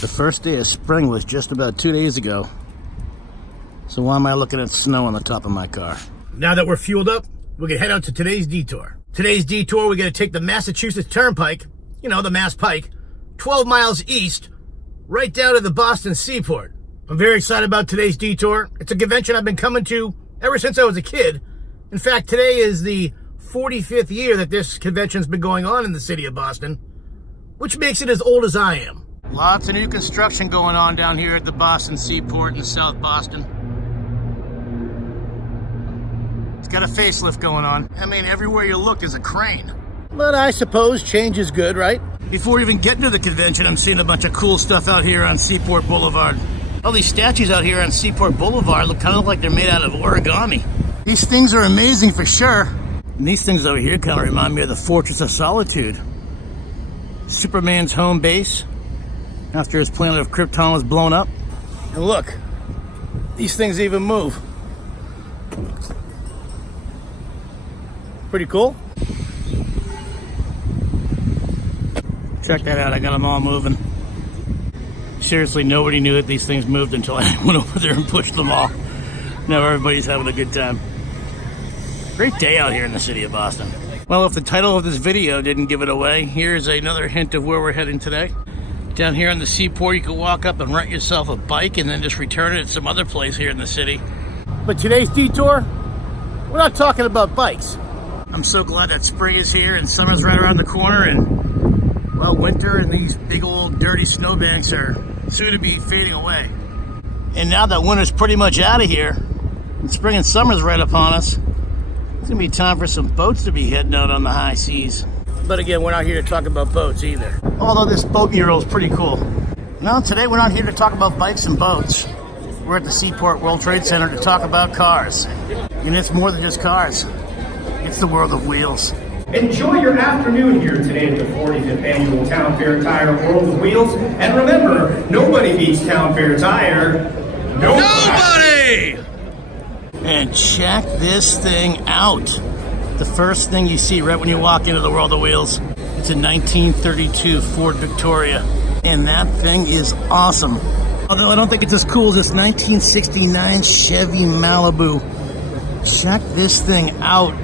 The first day of spring was just about 2 days ago. So why am I looking at snow on the top of my car? Now that we're fueled up, we're gonna head out to today's detour. Today's detour, we're gonna take the Massachusetts Turnpike, you know, the Mass Pike, 12 miles east, right down to the Boston Seaport. I'm very excited about today's detour. It's a convention I've been coming to ever since I was a kid. In fact, today is the 45th year that this convention's been going on in the city of Boston, which makes it as old as I am. Lots of new construction going on down here at the Boston Seaport in South Boston. It's got a facelift going on. I mean, everywhere you look is a crane. But I suppose change is good, right? Before even getting to the convention, I'm seeing a bunch of cool stuff out here on Seaport Boulevard. All these statues out here on Seaport Boulevard look kind of like they're made out of origami. These things are amazing for sure. And these things over here kind of remind me of the Fortress of Solitude. Superman's home base after his planet of Krypton was blown up. And look, these things even move. Pretty cool. Check that out, I got them all moving. Seriously, nobody knew that these things moved until I went over there and pushed them all. Now everybody's having a good time. Great day out here in the city of Boston. Well, if the title of this video didn't give it away, here's another hint of where we're heading today. Down here on the Seaport, you can walk up and rent yourself a bike and then just return it at some other place here in the city. But today's detour, we're not talking about bikes. I'm so glad that spring is here and summer's right around the corner, and, well, winter and these big old dirty snowbanks are soon to be fading away. And now that winter's pretty much out of here, and spring and summer's right upon us, it's gonna be time for some boats to be heading out on the high seas. But again, we're not here to talk about boats either. Although this boat mural is pretty cool. No, today we're not here to talk about bikes and boats. We're at the Seaport World Trade Center to talk about cars. And it's more than just cars. It's the world of wheels. Enjoy your afternoon here today at the 45th Annual Town Fair Tire World of Wheels. And remember, nobody beats Town Fair Tire. Nobody! And check this thing out. The first thing you see right when you walk into the world of wheels, it's a 1932 Ford Victoria. And that thing is awesome. Although I don't think it's as cool as this 1969 Chevy Malibu. Check this thing out.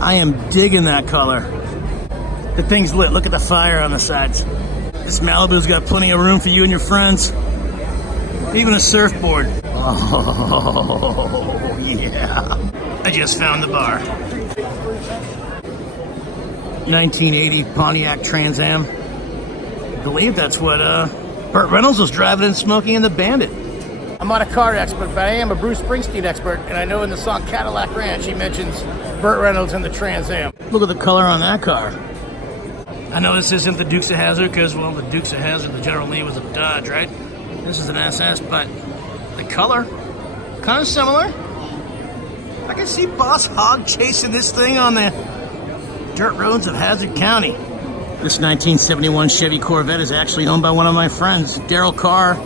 I am digging that color. The thing's lit. Look at the fire on the sides. This Malibu's got plenty of room for you and your friends. Even a surfboard. Oh, yeah. I just found the bar. 1980 Pontiac Trans-Am. I believe that's what Burt Reynolds was driving in Smokey and the Bandit. I'm not a car expert, but I am a Bruce Springsteen expert, and I know in the song Cadillac Ranch he mentions Burt Reynolds and the Trans Am. Look at the color on that car. I know this isn't the Dukes of Hazzard because, well, the Dukes of Hazzard, the General Lee was a Dodge, right? This is an SS, but the color, kind of similar. I can see Boss Hogg chasing this thing on the dirt roads of Hazard County. This 1971 Chevy Corvette is actually owned by one of my friends, Daryl Carr.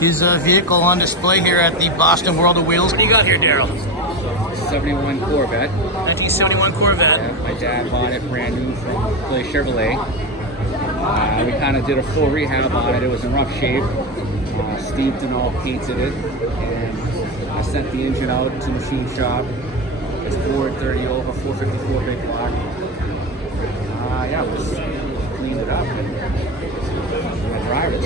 His vehicle on display here at the Boston World of Wheels. What do you got here, Daryl? 71 Corvette. 1971 Corvette. Yeah, my dad bought it brand new from Clay Chevrolet. We kind of did a full rehab on it. It was in rough shape. Steeped and all painted it. And I sent the engine out to machine shop. It's 430 over 454 big block. Yeah, we just cleaned it up and drive it.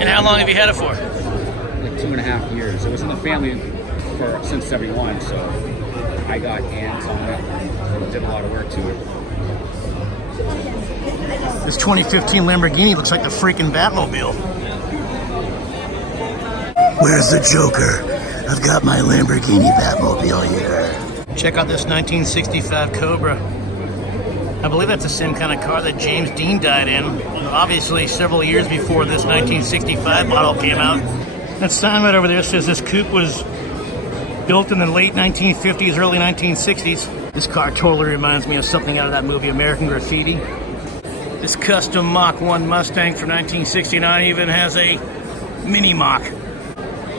And how long have you had it for? Like 2.5 years. It was in the family since '71, so I got hands on it and did a lot of work to it. This 2015 Lamborghini looks like the freaking Batmobile. Where's the Joker? I've got my Lamborghini Batmobile here. Check out this 1965 Cobra. I believe that's the same kind of car that James Dean died in. Obviously, several years before this 1965 model came out. That sign right over there says this coupe was built in the late 1950s, early 1960s. This car totally reminds me of something out of that movie, American Graffiti. This custom Mach 1 Mustang from 1969 even has a mini Mach.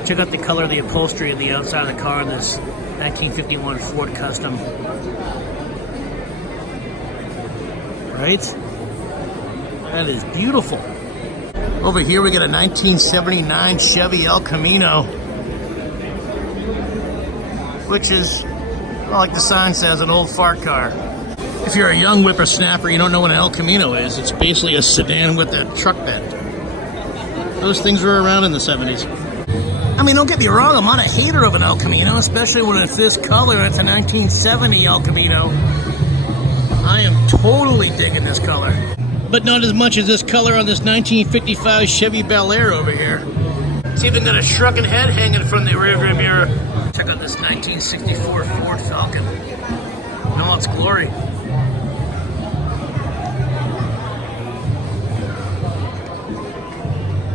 Check out the color of the upholstery on the outside of the car in this 1951 Ford Custom. Right? That is beautiful. Over here we got a 1979 Chevy El Camino, which is, well, like the sign says, an old fart car. If you're a young whippersnapper, you don't know what an El Camino is. It's basically a sedan with a truck bed. Those things were around in the 70s. I mean, don't get me wrong, I'm not a hater of an El Camino, especially when it's this color and it's a 1970 El Camino. I am totally digging this color. But not as much as this color on this 1955 Chevy Bel Air over here. It's even got a shrunken head hanging from the rearview mirror. Check out this 1964 Ford Falcon in all its glory.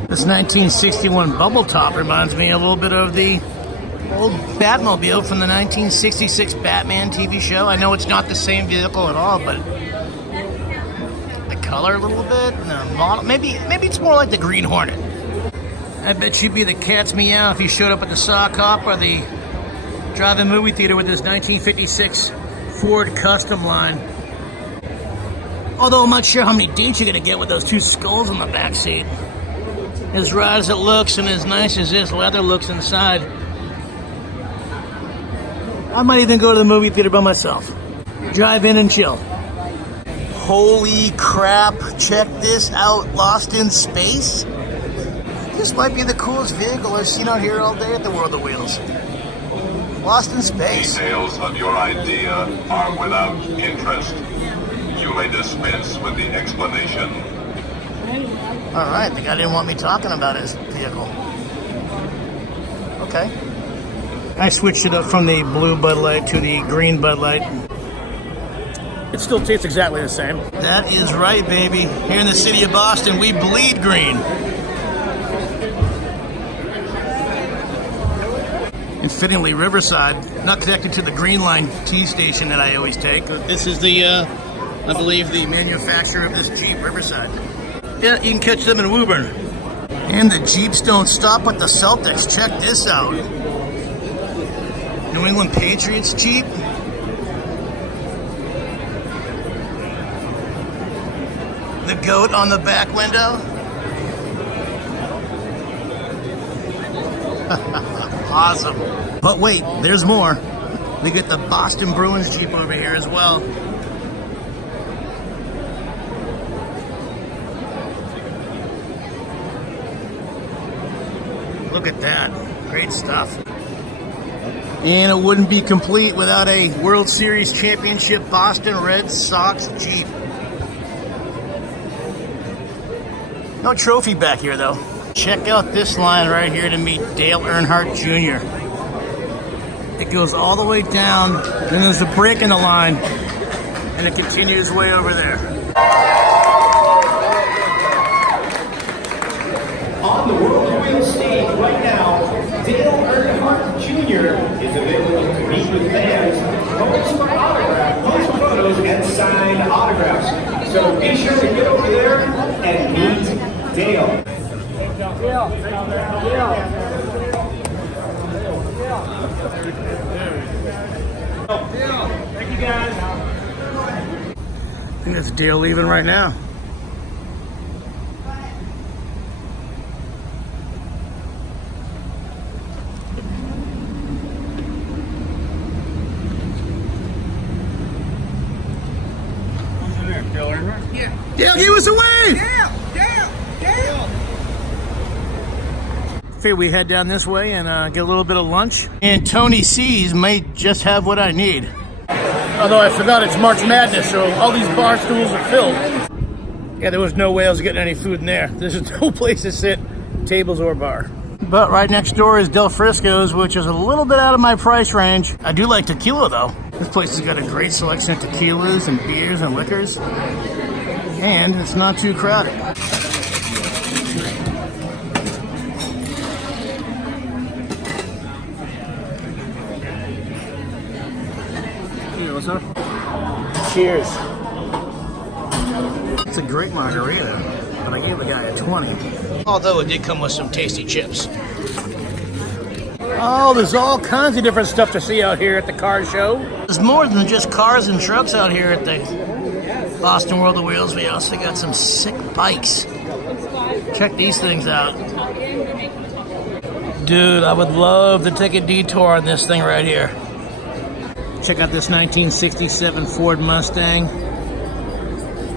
This 1961 Bubble Top reminds me a little bit of the old Batmobile from the 1966 Batman TV show. I know it's not the same vehicle at all, but the color a little bit, and the model, maybe it's more like the Green Hornet. I bet you'd be the cat's meow if you showed up at the sock hop or the drive-in movie theater with this 1956 Ford Custom line. Although I'm not sure how many dates you're gonna get with those two skulls in the back seat. As right as it looks and as nice as this leather looks inside, I might even go to the movie theater by myself. Drive in and chill. Holy crap, check this out, Lost in Space. This might be the coolest vehicle I've seen out here all day at the World of Wheels. Lost in Space. Details of your idea are without interest. You may dispense with the explanation. Alright, the guy didn't want me talking about his vehicle. Okay. I switched it up from the blue Bud Light to the green Bud Light. It still tastes exactly the same. That is right, baby. Here in the city of Boston, we bleed green. And fittingly, Riverside, not connected to the Green Line T station that I always take. This is the, I believe, the manufacturer of this Jeep, Riverside. Yeah, you can catch them in Woburn. And the Jeeps don't stop at the Celtics. Check this out. New England Patriots Jeep. The goat on the back window. Awesome. But wait, there's more. We get the Boston Bruins Jeep over here as well. Look at that. Great stuff. And it wouldn't be complete without a World Series Championship Boston Red Sox Jeep. No trophy back here, though. Check out this line right here to meet Dale Earnhardt Jr. It goes all the way down, then there's a break in the line, and it continues way over there. On the World of Wheels stage right now, Dale Earnhardt Jr. is available to meet with fans, pose for autographs, pose for photos, and signed autographs. So be sure to get over there and meet Dale. Thank you, guys. I think that's Dale leaving right now. Dale Earnhardt? Yeah. Dale, give us a wave! Dale! Figure we head down this way and get a little bit of lunch. And Tony C's might just have what I need. Although I forgot it's March Madness, so all these bar stools are filled. Yeah, there was no way I was getting any food in there. There's no place to sit, tables or bar. But right next door is Del Frisco's, which is a little bit out of my price range. I do like tequila, though. This place has got a great selection of tequilas and beers and liquors. And it's not too crowded. What's up? Cheers. It's a great margarita, but I gave the guy a 20. Although it did come with some tasty chips. Oh, there's all kinds of different stuff to see out here at the car show. There's more than just cars and trucks out here at the Boston World of Wheels. We also got some sick bikes. Check these things out. Dude, I would love to take a detour on this thing right here. Check out this 1967 Ford Mustang.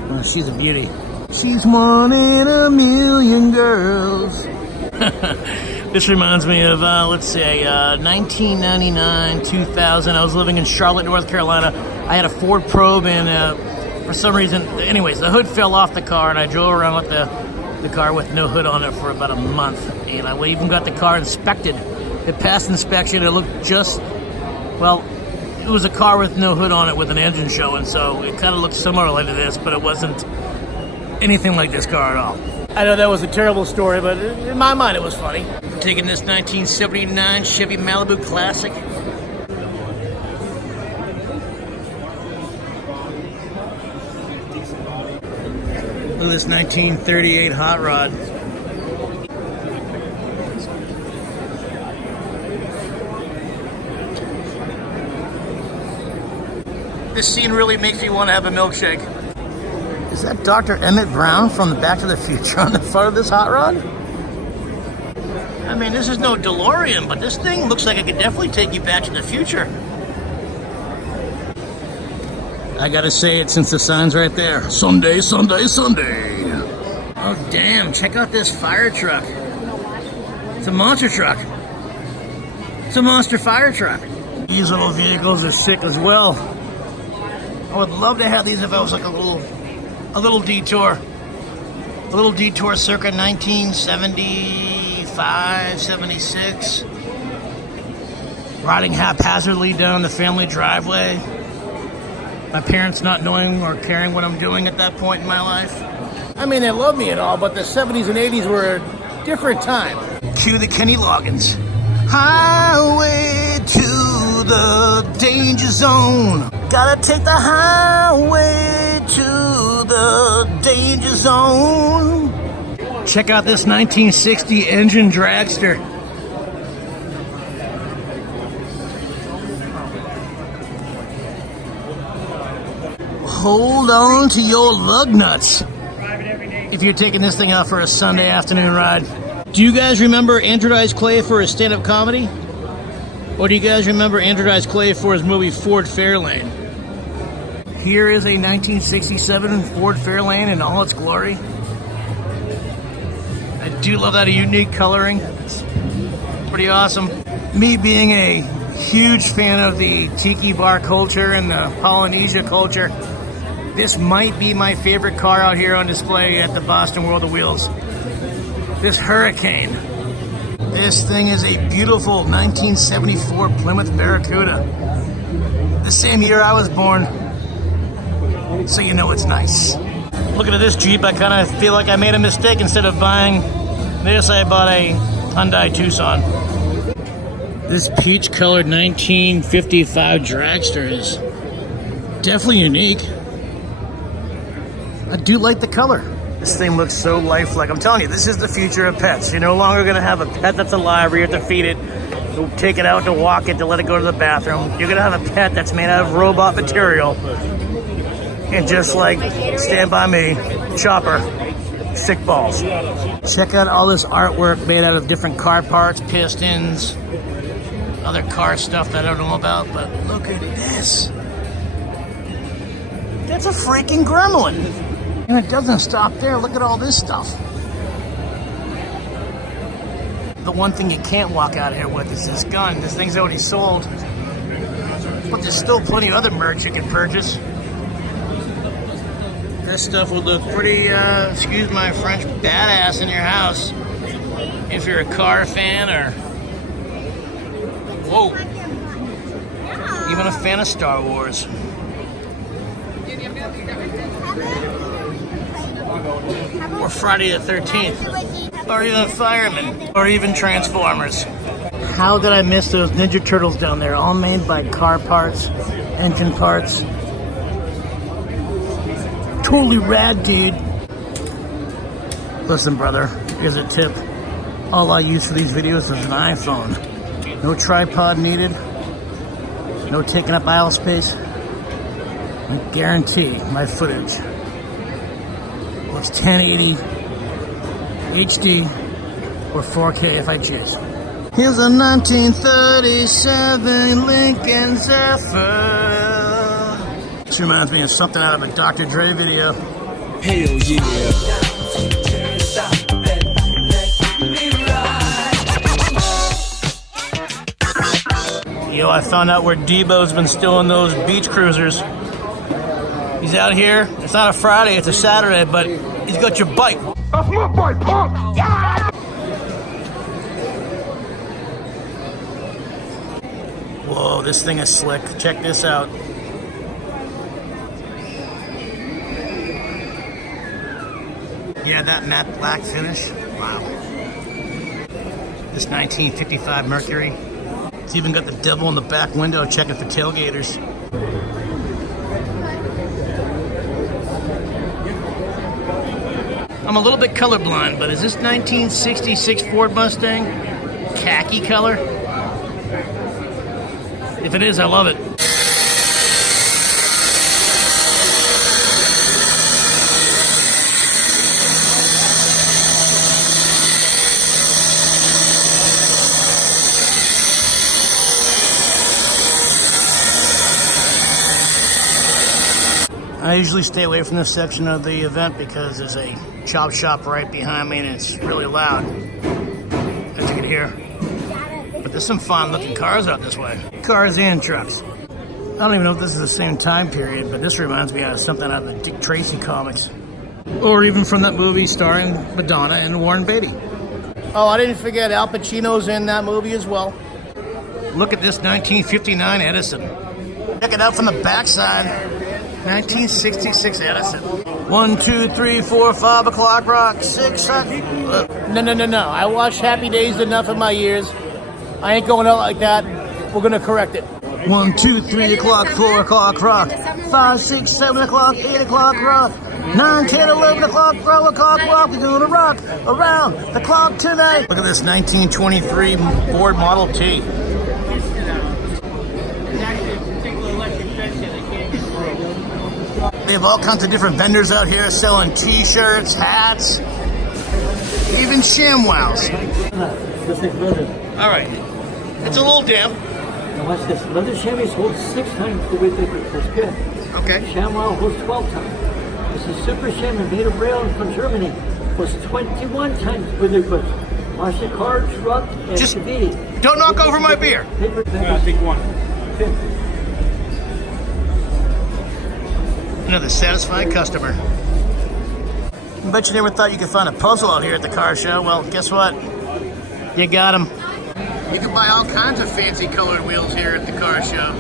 Oh, she's a beauty. She's one in a million girls. This reminds me of, let's say, 1999, 2000. I was living in Charlotte, North Carolina. I had a Ford Probe, and for some reason, anyways, the hood fell off the car, and I drove around with the car with no hood on it for about a month. And I even got the car inspected. It passed inspection. It looked just, well, it was a car with no hood on it with an engine showing, so it kind of looked similar like this, but it wasn't anything like this car at all. I know that was a terrible story, but in my mind it was funny. I'm taking this 1979 Chevy Malibu Classic. Look at this 1938 Hot Rod. This scene really makes me want to have a milkshake. Is that Dr. Emmett Brown from the Back to the Future on the front of this hot rod? I mean, this is no DeLorean, but this thing looks like it could definitely take you back to the future. I gotta say it since the sign's right there. Sunday, Sunday, Sunday. Oh, damn. Check out this fire truck. It's a monster truck. It's a monster fire truck. These little vehicles are sick as well. I would love to have these if I was like a little detour. A little detour circa 1975, 76. Riding haphazardly down the family driveway. My parents not knowing or caring what I'm doing at that point in my life. I mean, they love me and all, but the 70s and 80s were a different time. Cue the Kenny Loggins. Highway to the danger zone. Gotta take the highway to the danger zone. Check out this 1960 engine dragster. Hold on to your lug nuts if you're taking this thing out for a Sunday afternoon ride. Do you guys remember Andrew Dice Clay for his stand-up comedy? Or do you guys remember Andrew Dice Clay for his movie Ford Fairlane? Here is a 1967 Ford Fairlane in all its glory. I do love that unique coloring. It's pretty awesome. Me being a huge fan of the tiki bar culture and the Polynesia culture, this might be my favorite car out here on display at the Boston World of Wheels. This Hurricane. This thing is a beautiful 1974 Plymouth Barracuda. The same year I was born, so you know it's nice. Looking at this Jeep, I kind of feel like I made a mistake. Instead of buying this, I bought a Hyundai Tucson. This peach-colored 1955 dragster is definitely unique. I do like the color. This thing looks so lifelike. I'm telling you, this is the future of pets. You're no longer going to have a pet that's alive where you have to feed it, to take it out, to walk it, to let it go to the bathroom. You're going to have a pet that's made out of robot material. And just like Stand By Me, Chopper, sick balls. Check out all this artwork made out of different car parts, pistons, other car stuff that I don't know about, but look at this. That's a freaking gremlin. And it doesn't stop there. Look at all this stuff. The one thing you can't walk out here with is this gun. This thing's already sold. But there's still plenty of other merch you can purchase. This stuff would look pretty, excuse my French, badass in your house. If you're a car fan or... Whoa. Even a fan of Star Wars. Or Friday the 13th. Or even Fireman. Or even Transformers. How did I miss those Ninja Turtles down there? All made by car parts, engine parts. Totally rad, dude. Listen, brother, here's a tip. All I use for these videos is an iPhone. No tripod needed. No taking up aisle space. I guarantee my footage looks 1080 HD or 4K if I choose. Here's a 1937 Lincoln Zephyr. This reminds me of something out of a Dr. Dre video. Hell yeah. Yo, I found out where Debo's been stealing those beach cruisers. He's out here. It's not a Friday, it's a Saturday, but he's got your bike. That's my bike, punk! Yeah! Whoa, this thing is slick. Check this out. Yeah, that matte black finish. Wow. This 1955 Mercury. It's even got the devil in the back window checking for tailgaters. I'm a little bit colorblind, but is this 1966 Ford Mustang khaki color? If it is, I love it. I usually stay away from this section of the event because there's a chop shop right behind me and it's really loud, as you can hear. But there's some fun looking cars out this way. Cars and trucks. I don't even know if this is the same time period, but this reminds me of something out of the Dick Tracy comics. Or even from that movie starring Madonna and Warren Beatty. Oh, I didn't forget Al Pacino's in that movie as well. Look at this 1959 Edison. Check it out from the backside. 1966 Edison. 1, 2, 3, 4, 5 o'clock rock, 6, 7. No. I watched Happy Days enough in my years. I ain't going out like that. We're gonna correct it. 1, 2, 3 o'clock, 4 o'clock rock, 5, 6, 7 o'clock, 8 o'clock rock, 9, 10, 11 o'clock, 12 o'clock rock. We're gonna rock around the clock tonight. Look at this 1923 Ford Model T. They have all kinds of different vendors out here selling t-shirts, hats, even ShamWows. All right, it's a little damp. Now watch this. Leather Chevys hold 6 times the weight they could. That's good. Okay. ShamWow holds 12 times. This is Super Sham and made of rail from Germany. Holds 21 times the weight. Watch the car, truck, and Just SUV. don't knock over my beer. I think one. Another satisfied customer. I bet you never thought you could find a puzzle out here at the car show. Well, guess what? You got them. You can buy all kinds of fancy colored wheels here at the car show.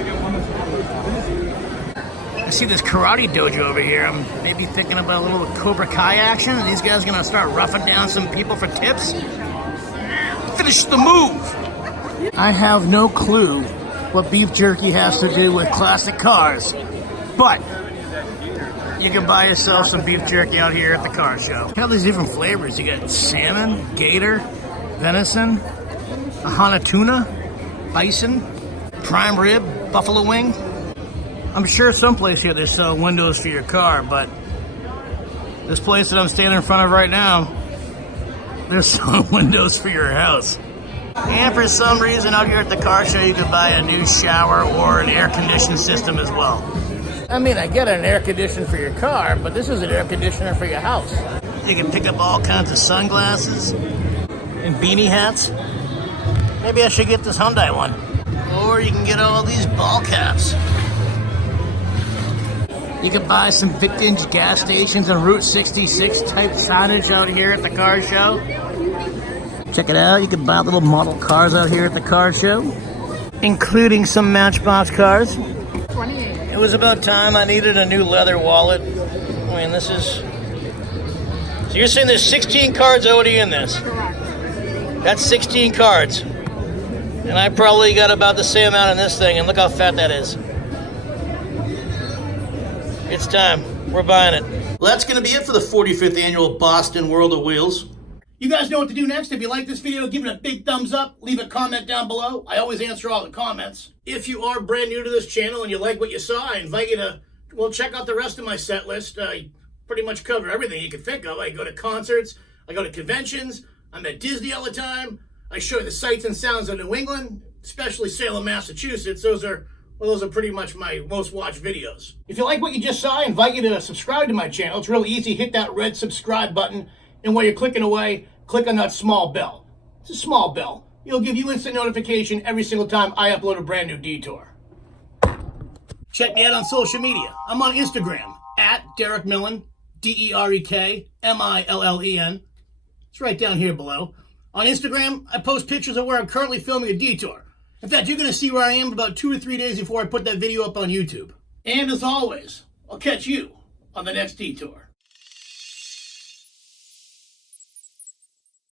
I see this karate dojo over here. I'm maybe thinking about a little Cobra Kai action. Are these guys gonna start roughing down some people for tips? Finish the move! I have no clue what beef jerky has to do with classic cars, but you can buy yourself some beef jerky out here at the car show. Look at all these different flavors. You got salmon, gator, venison, Ahana tuna, bison, prime rib, buffalo wing. I'm sure someplace here they sell windows for your car, but this place that I'm standing in front of right now, they're selling windows for your house. And for some reason out here at the car show, you can buy a new shower or an air conditioning system as well. I mean, I get an air conditioner for your car, but this is an air conditioner for your house. You can pick up all kinds of sunglasses and beanie hats. Maybe I should get this Hyundai one. Or you can get all these ball caps. You can buy some vintage gas stations and Route 66 type signage out here at the car show. Check it out, you can buy little model cars out here at the car show, including some Matchbox cars. 28. It was about time I needed a new leather wallet. I mean, this is... So you're saying there's 16 cards already in this? Correct. That's 16 cards. And I probably got about the same amount in this thing, and look how fat that is. It's time. We're buying it. Well, that's going to be it for the 45th annual Boston World of Wheels. You guys know what to do next. If you like this video, give it a big thumbs up. Leave a comment down below. I always answer all the comments. If you are brand new to this channel and you like what you saw, I invite you to, well, check out the rest of my set list. I pretty much cover everything you can think of. I go to concerts. I go to conventions. I'm at Disney all the time. I show you the sights and sounds of New England, especially Salem, Massachusetts. Those are pretty much my most watched videos. If you like what you just saw, I invite you to subscribe to my channel. It's real easy. Hit that red subscribe button, and while you're clicking away, click on that small bell. It's a small bell. It'll give you instant notification every single time I upload a brand new detour. Check me out on social media. I'm on Instagram, at Derek Millen, DerekMillen. It's right down here below. On Instagram, I post pictures of where I'm currently filming a detour. In fact, you're going to see where I am about 2 or 3 days before I put that video up on YouTube. And as always, I'll catch you on the next detour.